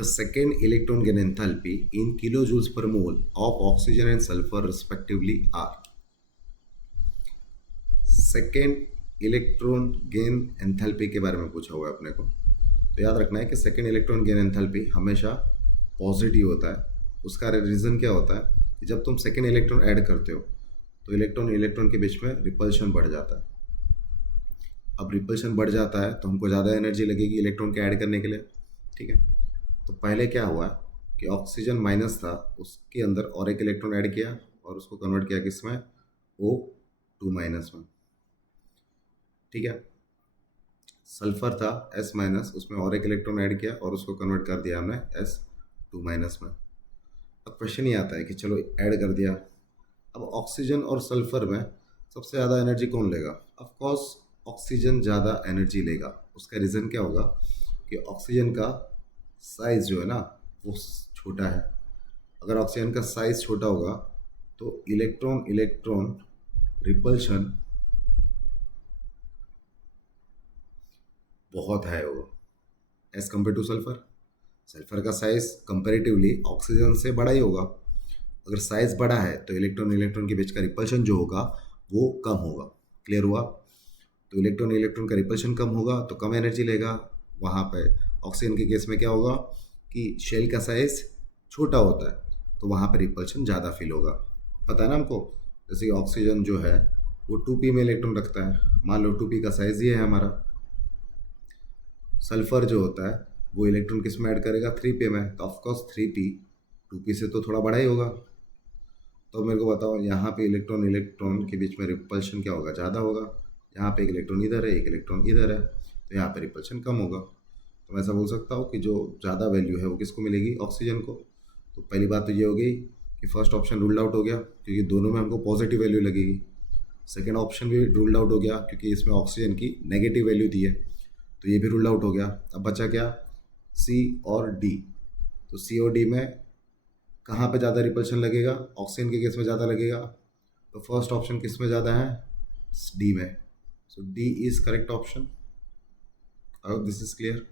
The second electron gain enthalpy in kilojoules per mole of oxygen and sulfur respectively are. Second electron gain enthalpy के बारे में पूछा हुआ है अपने को। तो याद रखना है कि सेकेंड इलेक्ट्रॉन गेन एंथैल्पी हमेशा पॉजिटिव होता है। उसका रीज़न क्या होता है कि जब तुम सेकेंड इलेक्ट्रॉन ऐड करते हो तो इलेक्ट्रॉन इलेक्ट्रॉन के बीच में रिपल्शन बढ़ जाता है। अब रिपल्शन बढ़ जाता है तो हमको ज़्यादा एनर्जी लगेगी इलेक्ट्रॉन के ऐड करने के लिए, ठीक है। तो पहले क्या हुआ कि ऑक्सीजन माइनस था, उसके अंदर और एक इलेक्ट्रॉन ऐड किया और उसको कन्वर्ट किया किसमें, O2 माइनस में, ठीक है। सल्फर था S माइनस, उसमें और एक इलेक्ट्रॉन ऐड किया और उसको कन्वर्ट कर दिया हमने S2 माइनस में। अब क्वेश्चन ये आता है कि चलो ऐड कर दिया, अब ऑक्सीजन और सल्फर में सबसे ज़्यादा एनर्जी कौन लेगा? ऑफ कोर्स ऑक्सीजन ज़्यादा एनर्जी लेगा। उसका रीज़न क्या होगा कि ऑक्सीजन का साइज़ जो है ना वो छोटा है। अगर ऑक्सीजन का साइज़ छोटा होगा तो इलेक्ट्रॉन इलेक्ट्रॉन रिपल्शन बहुत हाई होगा as compare two sulphur. Sulphur का साइज़ कंपेरेटिवली ऑक्सीजन से बड़ा ही होगा। अगर साइज़ बड़ा है तो इलेक्ट्रॉन इलेक्ट्रॉन के बीच का रिपल्शन जो होगा वो कम होगा। क्लियर हुआ? तो इलेक्ट्रॉन इलेक्ट्रॉन का रिपल्शन कम होगा तो कम एनर्जी लेगा। वहाँ पे ऑक्सीजन के केस में क्या होगा कि शेल का साइज़ छोटा होता है तो वहाँ पे रिपल्शन ज़्यादा फील होगा। पता है ना हमको, जैसे कि ऑक्सीजन जो है वो 2p में इलेक्ट्रॉन रखता है। मान लो 2p का साइज़ ये है हमारा। सल्फर जो होता है वो इलेक्ट्रॉन किस में ऐड करेगा, 3p में। तो ऑफकोर्स 3p 2p से तो थोड़ा बड़ा ही होगा। तो मेरे को बताओ यहाँ पे इलेक्ट्रॉन इलेक्ट्रॉन के बीच में रिपल्शन क्या होगा, ज़्यादा होगा। यहाँ पे एक इलेक्ट्रॉन इधर है, एक इलेक्ट्रॉन इधर है, तो यहाँ पे रिपल्शन कम होगा। तो मैं ऐसा बोल सकता हूँ कि जो ज़्यादा वैल्यू है वो किसको मिलेगी, ऑक्सीजन को। तो पहली बात तो ये हो गई कि फर्स्ट ऑप्शन रूल्ड आउट हो गया क्योंकि दोनों में हमको पॉजिटिव वैल्यू लगेगी। सेकेंड ऑप्शन भी रूल्ड आउट हो गया क्योंकि इसमें ऑक्सीजन की नेगेटिव वैल्यू दी है, तो ये भी रूल्ड आउट हो गया। अब बचा क्या, सी और डी। तो सी और डी में कहाँ पे ज़्यादा रिपल्शन लगेगा, ऑक्सीजन के केस में ज़्यादा लगेगा। तो फर्स्ट ऑप्शन किस में ज़्यादा है, डी में। So D is correct option. I hope this is clear.